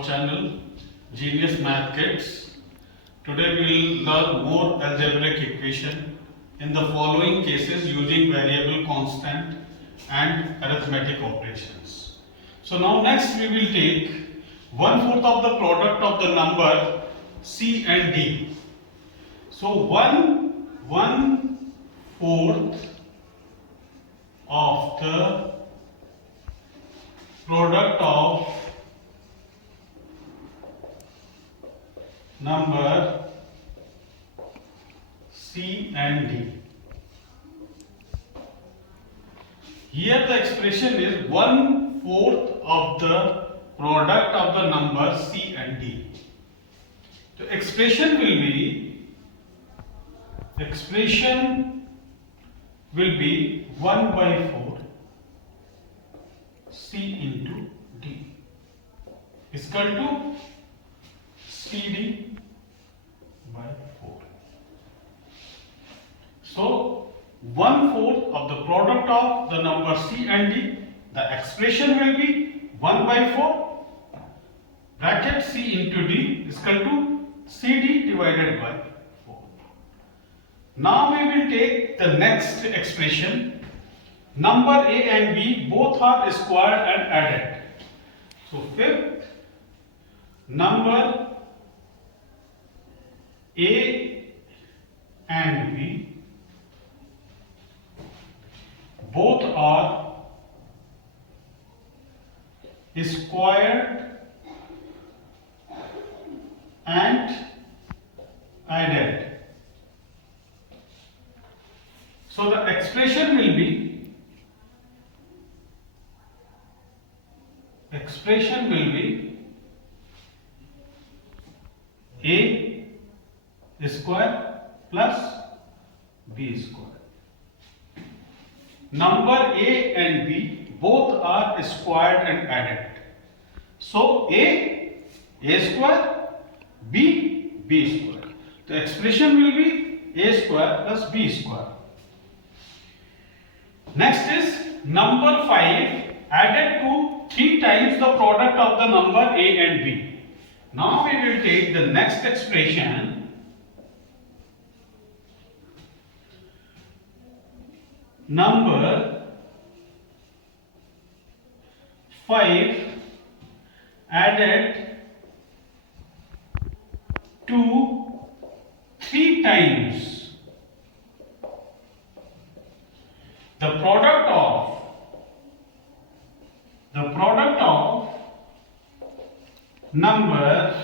our channel Genius Math Kids. Today we will learn more algebraic equation in the following cases using variable constant and arithmetic operations. So now next we will take 1/4 of the product of the number C and D. So 1/4 of the product of number C and D. Here the expression is 1/4 of the product of the number C and D. The expression will be 1/4 C into D is equal to CD by 4. So 1/4 of the product of the number C and D, the expression will be 1/4 bracket C into D is equal to CD divided by 4. Now we will take the next expression. Number A and B both are squared and added. So fifth, number A and B both are squared and added. So the expression will be A square plus B square. Number A and B both are squared and added. So A square, B square. The expression will be A square plus B square. Next is number 5 added to 3 times the product of the number A and B. Now we will take the next expression. Number 5 added to 3 times the product of number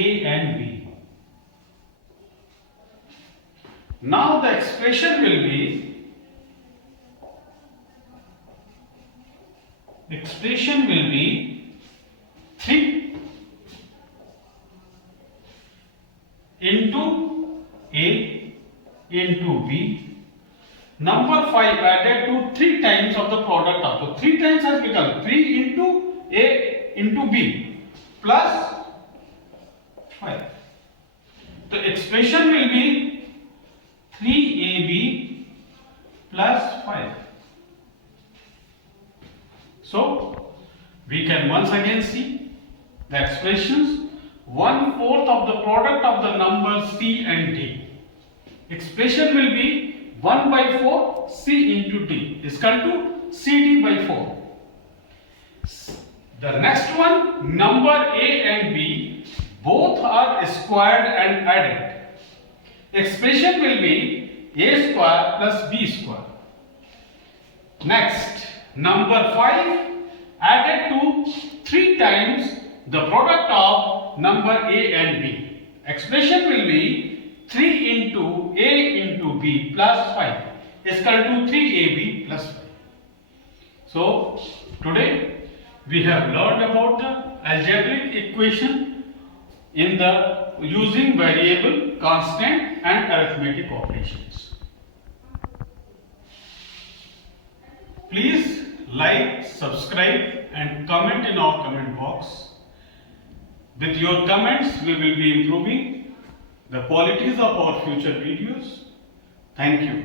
A and B. Now the expression will be 3 into A into B. Number 5 added to 3 times of the product of the 3 times has become 3 into A into B plus 5. The expression will be 3AB plus 5. So we can once again see the expressions. 1/4 of the product of the numbers C and D. Expression will be 1/4 C into D is equal to CD by 4. The next one, number A and B both are squared and added. Expression will be A square plus B square. Next, number 5 added to 3 times the product of number A and B. Expression will be 3 into A into B plus 5 is equal to 3AB plus 5. So today we have learned about the algebraic equation in the using variable, constant and arithmetic operations. Please like, subscribe and comment in our comment box. With your comments we will be improving the qualities of our future videos. Thank you.